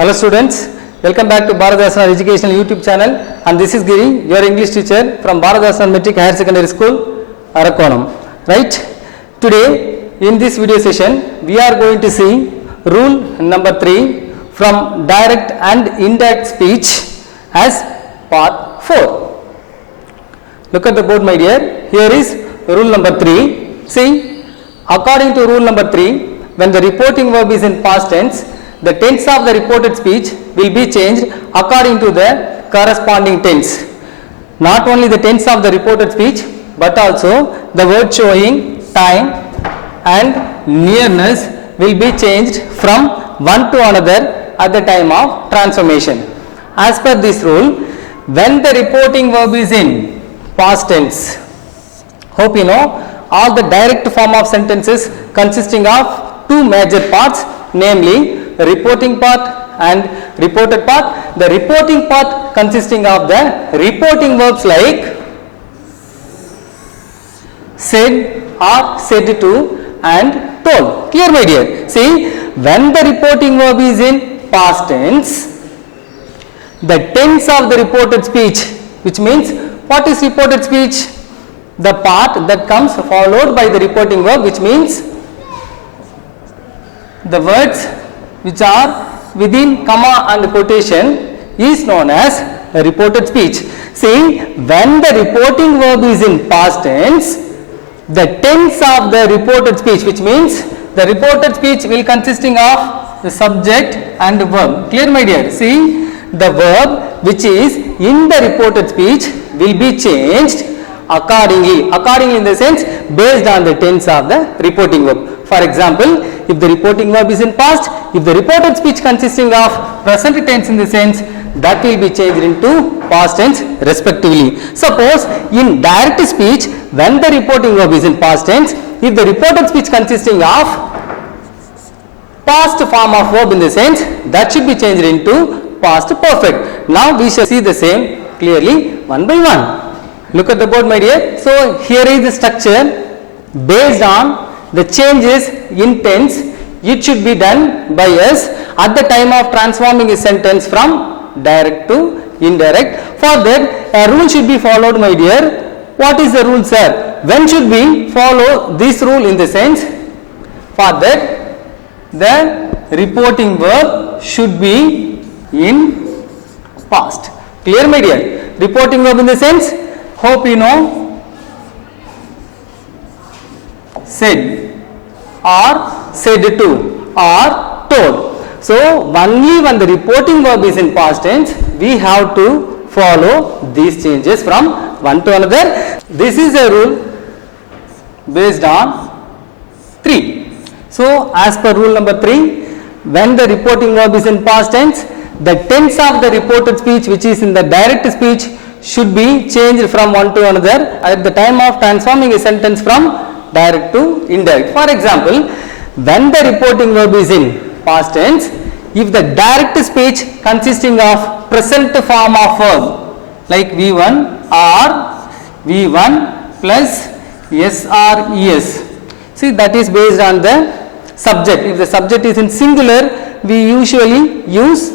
Hello students, welcome back to Bharatdasan Educational YouTube channel, and this is Giri, your English teacher from Bharatdasan Metric Higher Secondary School, Arakonam. Right? Today in this video session we are going to see rule number 3 from direct and indirect speech as part 4. Look at the board my dear, here is rule number 3. See, according to rule number 3, when the reporting verb is in past tense, the tense of the reported speech will be changed according to the corresponding tense. Not only the tense of the reported speech, but also the word showing time and nearness will be changed from one to another at the time of transformation. As per this rule, when the reporting verb is in past tense, hope you know all the direct form of sentences consisting of two major parts, namely reporting part and reported part. The reporting part consisting of the reporting verbs like said or said to and told. Clear my dear? See, when the reporting verb is in past tense, the tense of the reported speech, which means what is reported speech? The part that comes followed by the reporting verb, which means the words which are within comma and quotation is known as a reported speech. See, when the reporting verb is in past tense, the tense of the reported speech, which means the reported speech will consisting of the subject and the verb. Clear my dear? See, the verb which is in the reported speech will be changed accordingly in the sense based on the tense of the reporting verb. For example, if the reporting verb is in past, if the reported speech consisting of present tense in the sense, that will be changed into past tense respectively. Suppose in direct speech, when the reporting verb is in past tense, if the reported speech consisting of past form of verb in the sense, that should be changed into past perfect. Now we shall see the same clearly one by one. Look at the board my dear. So here is the structure based on the changes in tense. It should be done by us at the time of transforming a sentence from direct to indirect. For that, a rule should be followed my dear. What is the rule, sir? When should we follow this rule in the sense? For that, the reporting verb should be in past. Clear my dear? Reporting verb in the sense, hope you know, said or said to or told. So only when the reporting verb is in past tense, we have to follow these changes from one to another. This is a rule based on 3. So as per rule number 3, when the reporting verb is in past tense, the tense of the reported speech which is in the direct speech should be changed from one to another at the time of transforming a sentence from direct to indirect. For example, when the reporting verb is in past tense, if the direct speech consisting of present form of verb like V1 or V1 plus S or ES, see that is based on the subject. If the subject is in singular, we usually use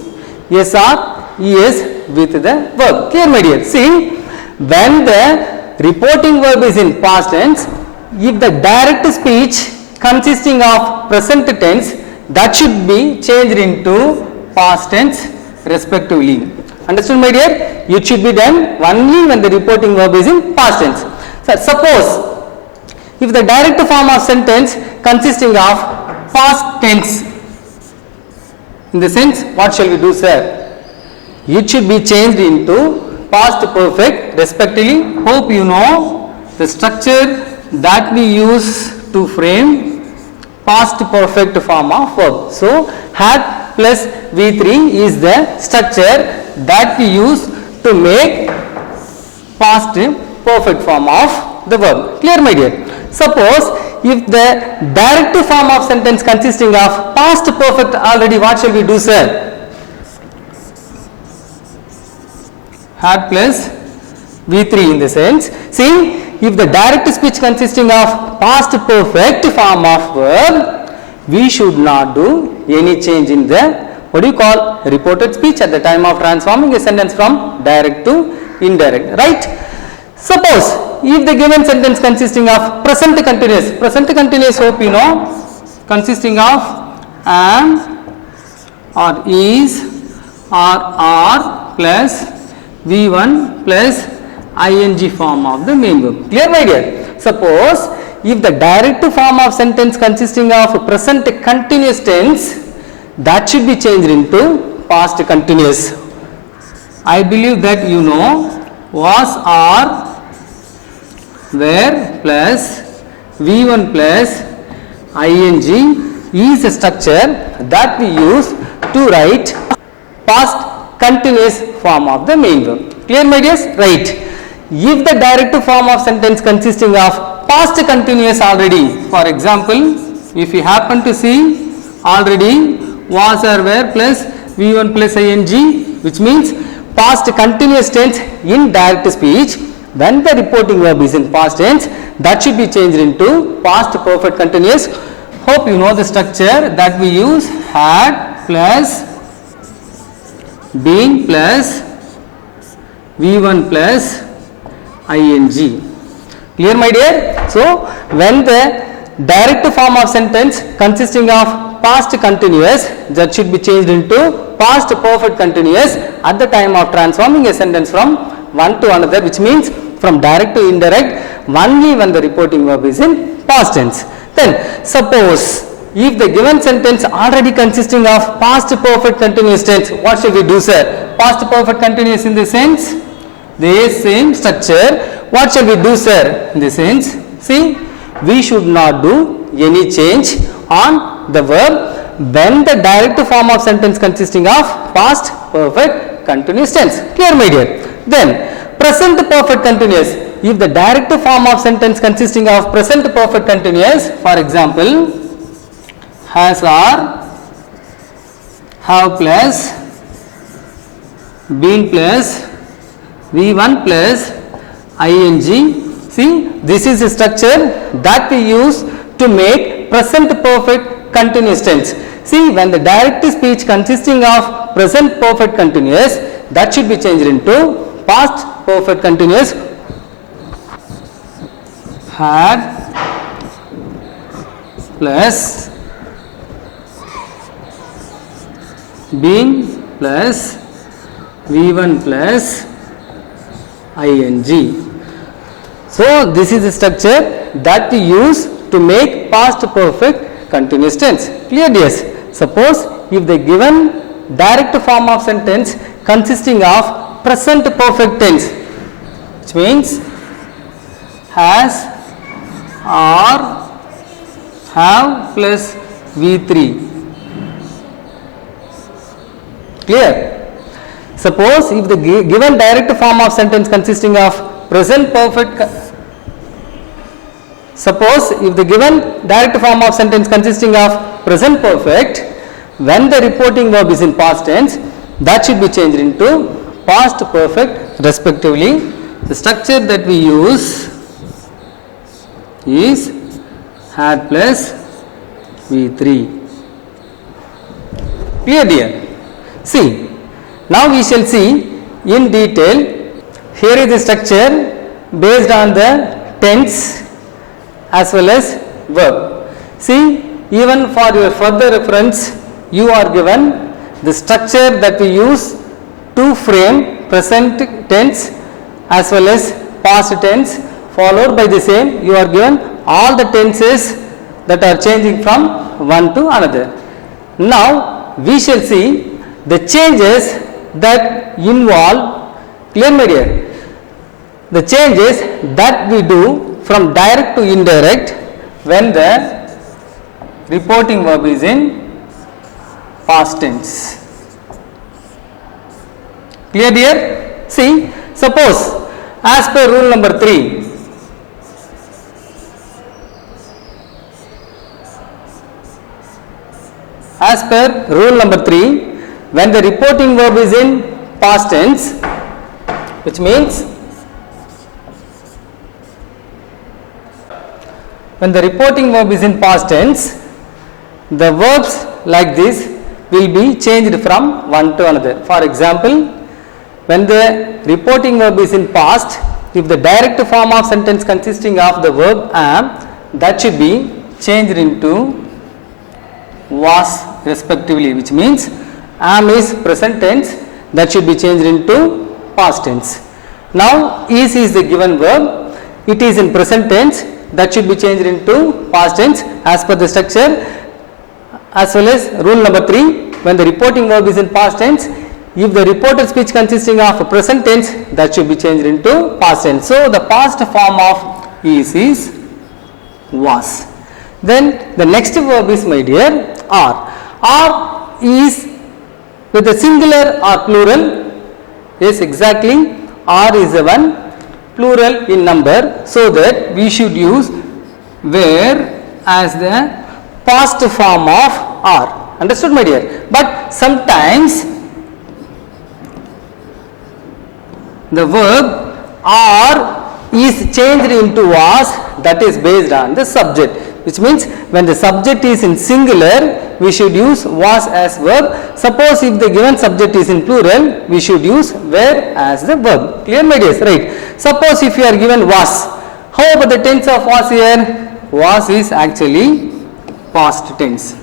S or ES with the verb. Clear my dear? See, when the reporting verb is in past tense, if the direct speech consisting of present tense, that should be changed into past tense respectively. Understood my dear? It should be done only when the reporting verb is in past tense. So suppose if the direct form of sentence consisting of past tense, in the sense, what shall we do, sir? It should be changed into past perfect respectively. Hope you know the structure that we use to frame past perfect form of verb. So had plus V3 is the structure that we use to make past perfect form of the verb. Clear my dear? Suppose if the direct form of sentence consisting of past perfect already, what shall we do, sir? Had plus V3 in the sense. See, if the direct speech consisting of past perfect form of verb, we should not do any change in the what do you call reported speech at the time of transforming a sentence from direct to indirect, right? Suppose if the given sentence consisting of present continuous, hope you know, consisting of am or is or are plus V1 plus ing form of the main verb. Clear, my dear? Suppose if the direct form of sentence consisting of present continuous tense, that should be changed into past continuous. I believe that you know was, are, were plus V1 plus ing is a structure that we use to write past continuous form of the main verb. Clear, my dears? Right. If the direct form of sentence consisting of past continuous already, for example, if you happen to see already was or were plus V1 plus ing, which means past continuous tense in direct speech, when the reporting verb is in past tense, that should be changed into past perfect continuous. Hope you know the structure that we use: had plus been plus V1 plus ing. Clear, my dear? So when the direct form of sentence consisting of past continuous, that should be changed into past perfect continuous at the time of transforming a sentence from one to another, which means from direct to indirect only when the reporting verb is in past tense. Then suppose if the given sentence already consisting of past perfect continuous tense, what should we do, sir? Past perfect continuous in the sense, the same structure. What shall we do, sir? In the sense, see, we should not do any change on the verb when the direct form of sentence consisting of past perfect continuous tense. Clear, my dear? Then present perfect continuous. If the direct form of sentence consisting of present perfect continuous, for example, has or, have plus, been plus, V1 plus ing. See, this is a structure that we use to make present perfect continuous tense. See, when the direct speech consisting of present perfect continuous, that should be changed into past perfect continuous. Had plus been plus V1 plus ing. So this is the structure that we use to make past perfect continuous tense. Clear, dears? Suppose if the given direct form of sentence consisting of present perfect tense, which means has or have plus V3. Clear? Suppose if the given direct form of sentence consisting of present perfect, suppose if the given direct form of sentence consisting of present perfect, when the reporting verb is in past tense, that should be changed into past perfect respectively. The structure that we use is had plus V3. Clear, dear? See, now we shall see in detail. Here is the structure based on the tense as well as verb. See, even for your further reference, you are given the structure that we use to frame present tense as well as past tense, followed by the same you are given all the tenses that are changing from one to another. Now we shall see the changes that involve. Clear, my dear? The changes that we do from direct to indirect when the reporting verb is in past tense. Clear, dear? See, suppose as per rule number 3, as per rule number 3, when the reporting verb is in past tense, which means when the reporting verb is in past tense, the verbs like this will be changed from one to another. For example, when the reporting verb is in past, if the direct form of sentence consisting of the verb am, that should be changed into was respectively, which means am is present tense, that should be changed into past tense. Now is the given verb, it is in present tense, that should be changed into past tense as per the structure. As well as rule number 3, when the reporting verb is in past tense, if the reported speech consisting of present tense, that should be changed into past tense. So the past form of is was. Then the next verb is, my dear, are. Are is with a singular or plural? Yes, exactly. Are is a one plural in number, so that we should use where as the past form of are. Understood, my dear? But sometimes the verb are is changed into was, that is based on the subject, which means when the subject is in singular, we should use was as verb. Suppose if the given subject is in plural, we should use were as the verb. Clear, my dears? Right. Suppose if you are given was, how about the tense of was here? Was is actually past tense.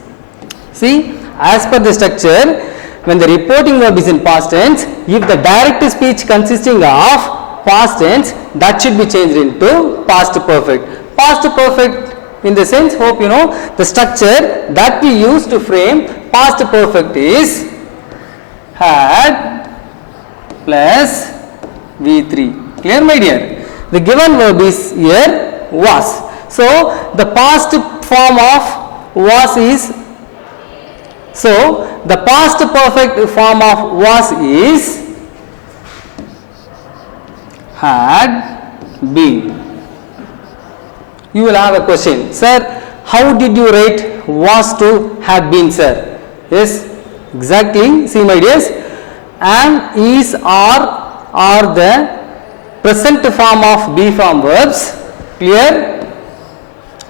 See, as per the structure, when the reporting verb is in past tense, if the direct speech consisting of past tense, that should be changed into past perfect. Past perfect in the sense, hope you know, the structure that we use to frame past perfect is had plus V3. Clear, my dear? The given verb is here was. So the past form of was is, so the past perfect form of was is had been. You will have a question, sir, how did you write was to had been, sir? Yes, exactly. See, my dears, and is are the present form of be form verbs. Clear?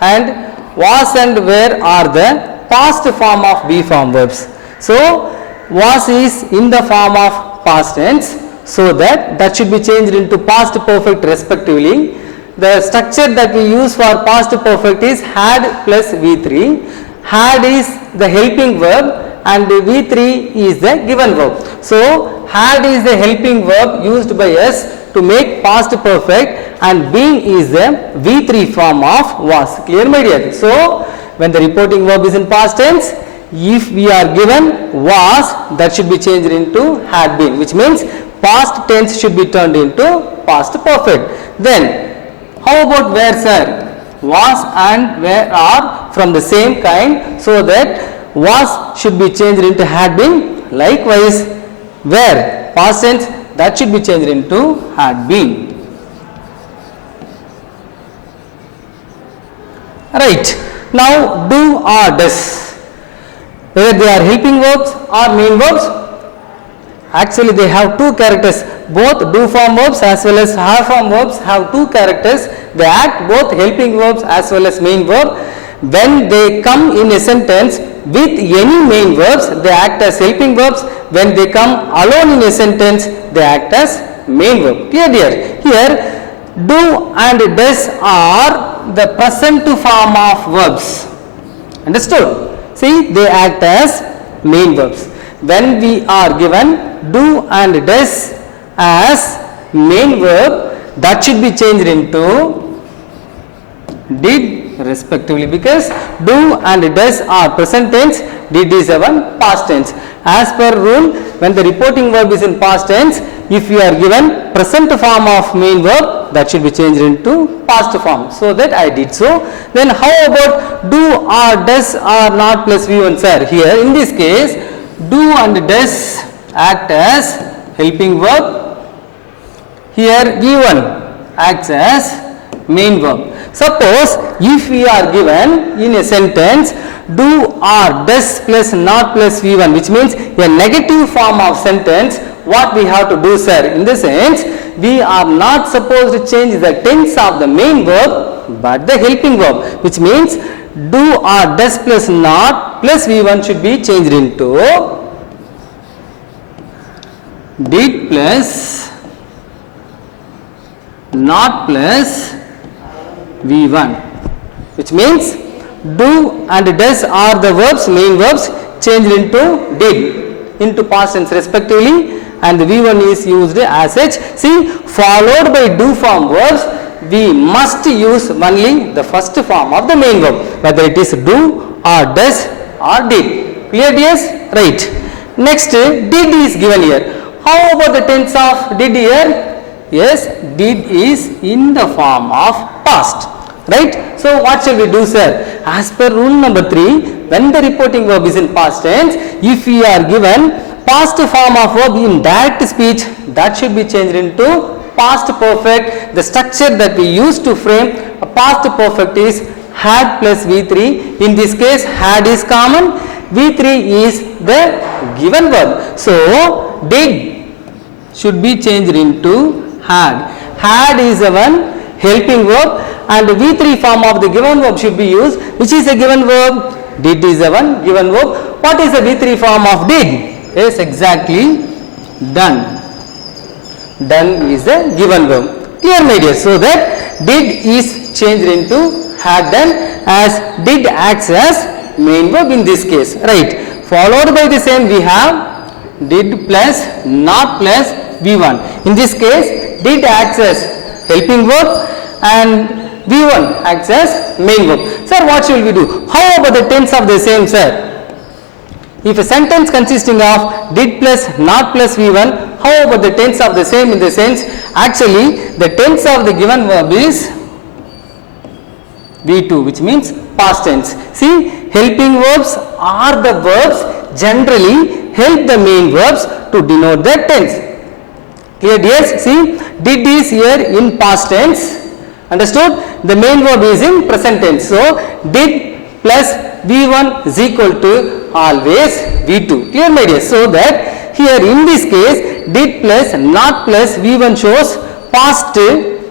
And was and were are the past form of be form verbs. So was is in the form of past tense, so that should be changed into past perfect respectively. The structure that we use for past perfect is had plus V3. Had is the helping verb and V3 is the given verb. So had is the helping verb used by us to make past perfect, and been is the V3 form of was. Clear, my dear? So when the reporting verb is in past tense, if we are given was, that should be changed into had been, which means past tense should be turned into past perfect. Then how about where, sir? Was and where are from the same kind, so that was should be changed into had been. Likewise, where past tense, that should be changed into had been. Right. Now do or does, whether they are helping verbs or main verbs, actually they have two characters. Both do form verbs as well as have form verbs have two characters. They act both helping verbs as well as main verb. When they come in a sentence with any main verbs, they act as helping verbs. When they come alone in a sentence, they act as main verb. Clear, dear? Here do and does are the present form of verbs. Understood? See, they act as main verbs. When we are given do and does as main verb, that should be changed into did respectively, because do and does are present tense, did is a one past tense. As per rule, when the reporting verb is in past tense, if you are given present form of main verb, that should be changed into past form. So that I did so. Then how about do or does are not plus V1, sir? Here in this case, do and does act as helping verb. Here V1 acts as main verb. Suppose if we are given in a sentence do or does plus not plus V1, which means a negative form of sentence, what we have to do, sir? In the sense, we are not supposed to change the tense of the main verb but the helping verb, which means do or does plus not plus V1 should be changed into did plus not plus V1, which means do and does are the verbs, main verbs, changed into did into past tense respectively, and the V1 is used as such. See, followed by do form verbs, we must use only the first form of the main verb, whether it is do or does or did. Clear, yes? Right. Next, did is given here. How about the tense of did here? Yes, did is in the form of past. Right? So, what shall we do, sir? As per rule number 3, when the reporting verb is in past tense, if we are given past form of verb in direct speech, that should be changed into past perfect. The structure that we use to frame a past perfect is had plus V3. In this case, had is common, V3 is the given verb. So, did should be changed into had. Had is a one helping verb, and V3 form of the given verb should be used. Which is a given verb? Did is a one given verb. What is the V3 form of did? Yes, exactly, done. Done is the given verb. Clear, my dear? So that did is changed into had done, as did acts as main verb in this case. Right. Followed by the same we have did plus not plus V1. In this case, did acts as helping verb and V1 acts as main verb. Sir, what shall we do? How about the tense of the same, sir? If a sentence consisting of did plus not plus V1, how about the tense of the same in the sense? Actually, the tense of the given verb is V2, which means past tense. See, helping verbs are the verbs generally help the main verbs to denote their tense. Clear, yes? See, did is here in past tense. Understood? The main verb is in present tense. So, did plus V1 is equal to always V2. Clear, my dear? So that here in this case, did plus not plus V1 shows past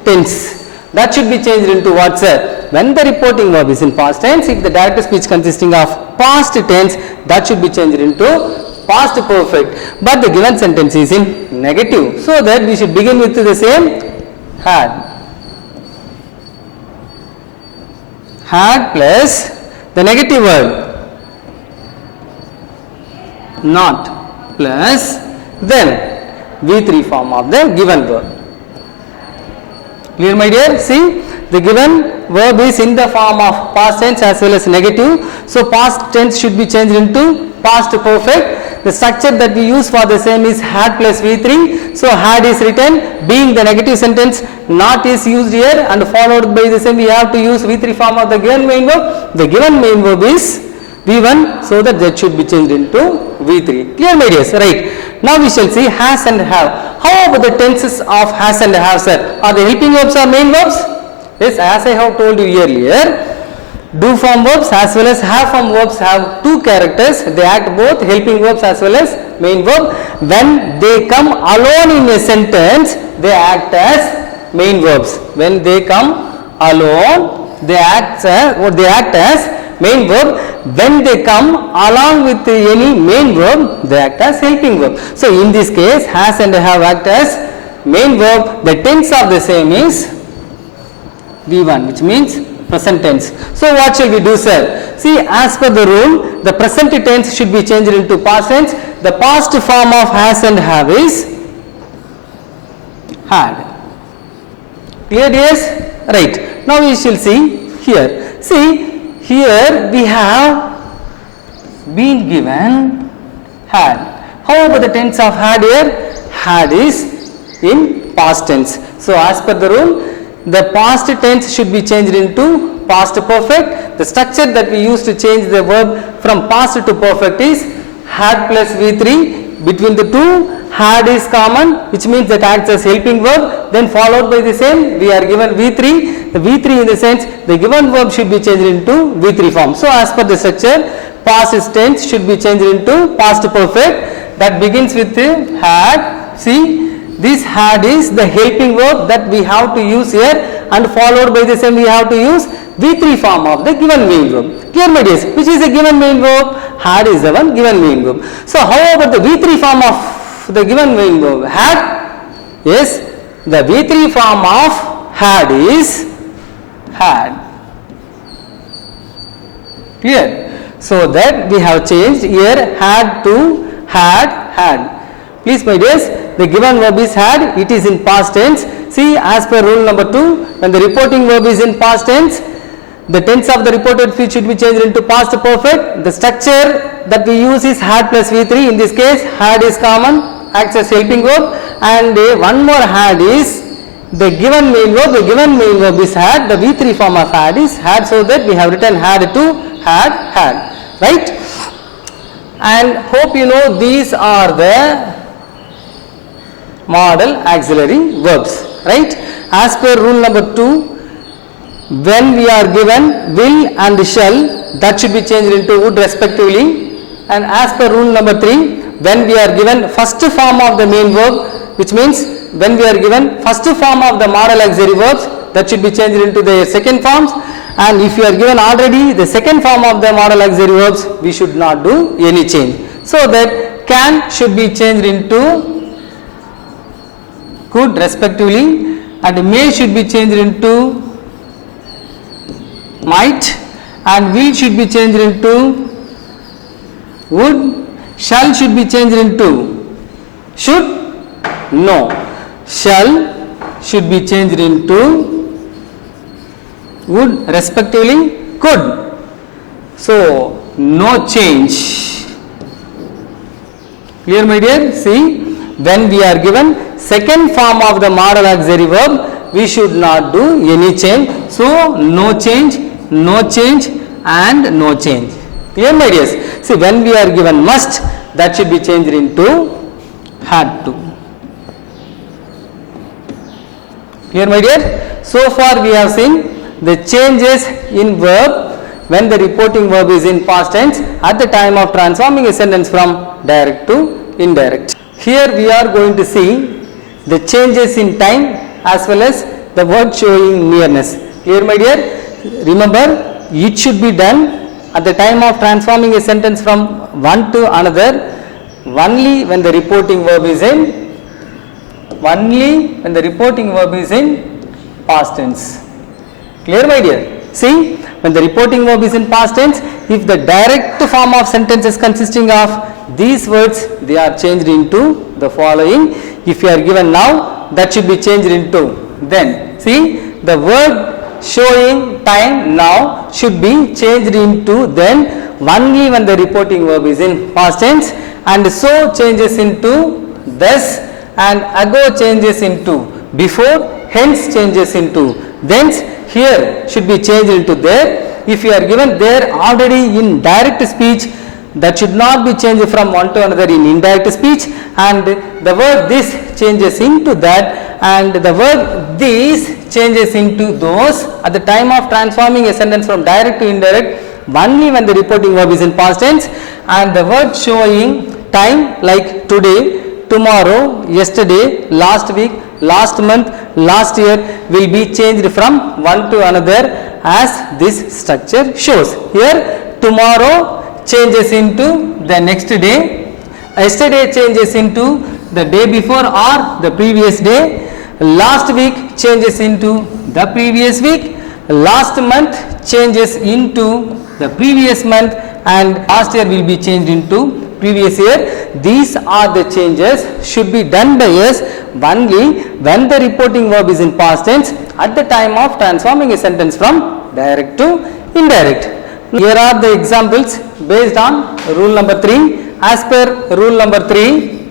tense. That should be changed into what, sir? When the reporting verb is in past tense, if the direct speech consisting of past tense, that should be changed into past perfect. But the given sentence is in negative. So that we should begin with the same had. Had plus the negative word not plus then V3 form of the given verb. Clear, my dear? See, the given verb is in the form of past tense as well as negative. So, past tense should be changed into past perfect. The structure that we use for the same is had plus V3. So, had is written being the negative sentence, not is used here, and followed by the same we have to use V3 form of the given main verb. The given main verb is V1, so that should be changed into V3. Clear, my dears? Right. Now we shall see has and have. How about the tenses of has and have, sir? Are the helping verbs or main verbs? Yes, as I have told you earlier, do form verbs as well as have form verbs have two characters. They act both helping verbs as well as main verb. When they come alone in a sentence, they act as main verbs. When they come alone, they act as main verb. When they come along with any main verb, they act as helping verb. So in this case, has and have act as main verb. The tense of the same is V1, which means present tense. So what shall we do, sir? See, as per the rule, the present tense should be changed into past tense. The past form of has and have is had. Clear, yes? Right. Now we shall see here. See, here we have been given had. How about the tense of had here? Had is in past tense. So as per the rule, the past tense should be changed into past perfect. The structure that we use to change the verb from past to perfect is had plus V3. Between the two, had is common, which means that acts as helping verb. Then followed by the same, we are given V3. The V3 in the sense, the given verb should be changed into V3 form. So as per the structure, past tense should be changed into past perfect. That begins with had. See, this had is the helping verb that we have to use here, and followed by the same we have to use V3 form of the given main verb. Clear, my dears? Which is the given main verb? had is the one given main verb. So how about the V3 form of the given main verb? Had? Yes, the V3 form of had is had. Clear? So that we have changed here had to had. Please my dears, the given verb is had, it is in past tense. See, as per rule number 2, when the reporting verb is in past tense, the tense of the reported speech should be changed into past perfect. The structure that we use is had plus V3. In this case, had is common, acts as helping verb, and one more had is the given main verb. The given main verb is had, the V3 form of had is had, so that we have written had to had, right? And hope you know these are the modal auxiliary verbs, right? As per rule number 2, when we are given will and shall, that should be changed into would respectively. And as per rule number 3, when we are given first form of the main verb, which means when we are given first form of the modal auxiliary verbs, that should be changed into their second forms. And if you are given already the second form of the modal auxiliary verbs, we should not do any change. So that can should be changed into could respectively, and may should be changed into might, and will should be changed into would, shall should be changed into should, no, shall should be changed into would respectively could. So no change. Clear my dear? See, when we are given second form of the modal auxiliary verb, we should not do any change. So no change, no change and no change. Clear my dears? See, when we are given must, that should be changed into had to. Clear my dear? So far we have seen the changes in verb when the reporting verb is in past tense at the time of transforming a sentence from direct to indirect. Here we are going to see the changes in time as well as the word showing nearness. Clear my dear? Remember, it should be done at the time of transforming a sentence from one to another only when the reporting verb is in past tense. Clear my dear? See, when the reporting verb is in past tense, if the direct form of sentence is consisting of these words, they are changed into the following. If you are given now, that should be changed into then. See, the word showing time now should be changed into then only when the reporting verb is in past tense, and so changes into thus, and ago changes into before, hence changes into thence. Here should be changed into there. If you are given there already in direct speech, that should not be changed from one to another in indirect speech, and the word this changes into that, and the word these changes into those at the time of transforming a sentence from direct to indirect only when the reporting verb is in past tense, and the word showing time like today, tomorrow, yesterday, last week, last month, last year will be changed from one to another as this structure shows. Here tomorrow changes into the next day, yesterday changes into the day before or the previous day, last week changes into the previous week, last month changes into the previous month, and last year will be changed into previous year. These are the changes should be done by us only when the reporting verb is in past tense at the time of transforming a sentence from direct to indirect. Here are the examples based on rule number 3. As per rule number 3,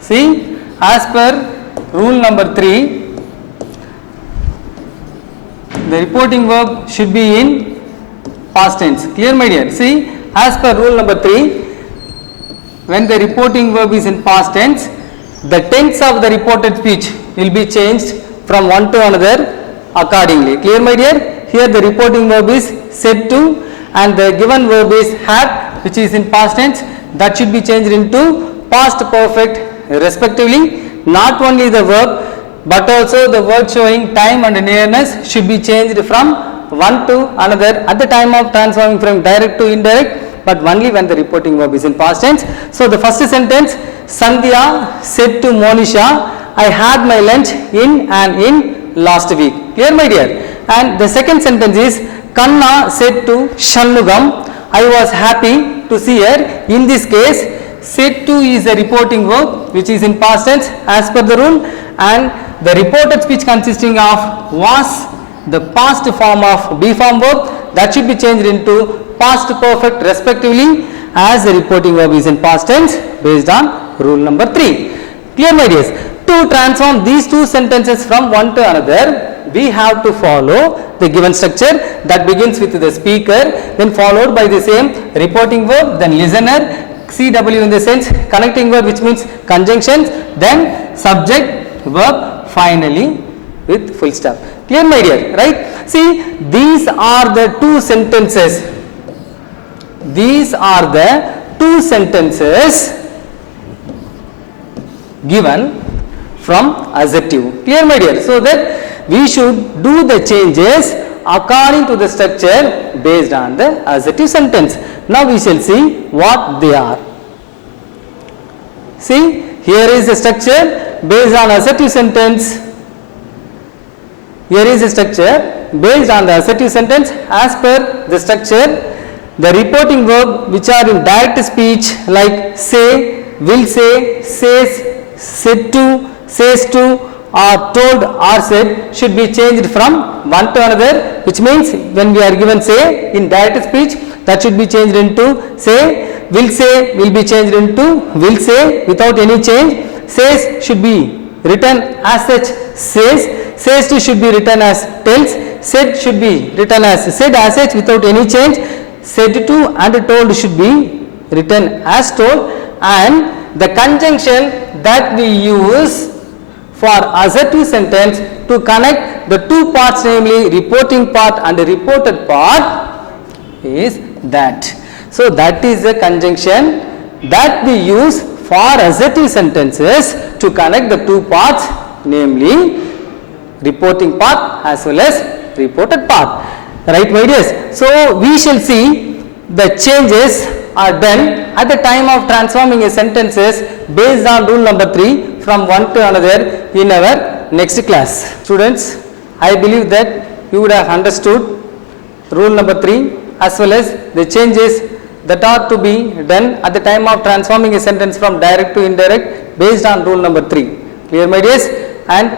see, as per rule number 3, the reporting verb should be in past tense. Clear my dear? See, as per rule number 3, when the reporting verb is in past tense, the tense of the reported speech will be changed from one to another accordingly. Clear my dear? Here the reporting verb is said to, and the given verb is had, which is in past tense, that should be changed into past perfect respectively. Not only the verb but also the word showing time and nearness should be changed from one to another at the time of transforming from direct to indirect, but only when the reporting verb is in past tense. So the first sentence, Sandhya said to Monisha, I had my lunch in and in last week. Clear, my dear? And the second sentence is, Kanna said to Shanmugam, I was happy to see her. In this case, said to is a reporting verb which is in past tense as per the rule, and the reported speech consisting of was the past form of be form verb that should be changed into past perfect respectively, as the reporting verb is in past tense based on rule number 3. Clear, my dears? To transform these two sentences from one to another, we have to follow the given structure that begins with the speaker, then followed by the same reporting verb, then listener, CW in the sense connecting verb which means conjunctions, then subject, verb, finally with full stop. Clear, my dear? Right? See, these are the two sentences. These are the two sentences given from adjective. Clear, my dear? So that we should do the changes according to the structure based on the adjective sentence. Now we shall see what they are. See, here is the structure based on assertive sentence. Here is the structure based on the assertive sentence. As per the structure, the reporting verb which are in direct speech like say, will say, says, said to, says to, or told or said should be changed from one to another, which means when we are given say in direct speech, that should be changed into say. Will say will be changed into will say without any change. Says should be written as such says. Says to should be written as tells. Said should be written as said as such without any change. Said to and told should be written as told. And the conjunction that we use for assertive sentence to connect the two parts, namely reporting part and the reported part, is that. So that is the conjunction that we use for assertive sentences to connect the two parts, namely reporting part as well as reported part. Right, my dears? So we shall see the changes are done at the time of transforming a sentences based on rule number 3 from one to another in our next class. Students, I believe that you would have understood rule number 3 as well as the changes that are to be done at the time of transforming a sentence from direct to indirect based on rule number 3. Clear, my dears? And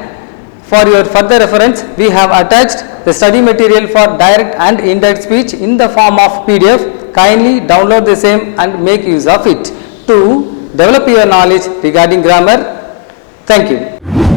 for your further reference, we have attached the study material for direct and indirect speech in the form of PDF. Kindly download the same and make use of it to develop your knowledge regarding grammar. Thank you.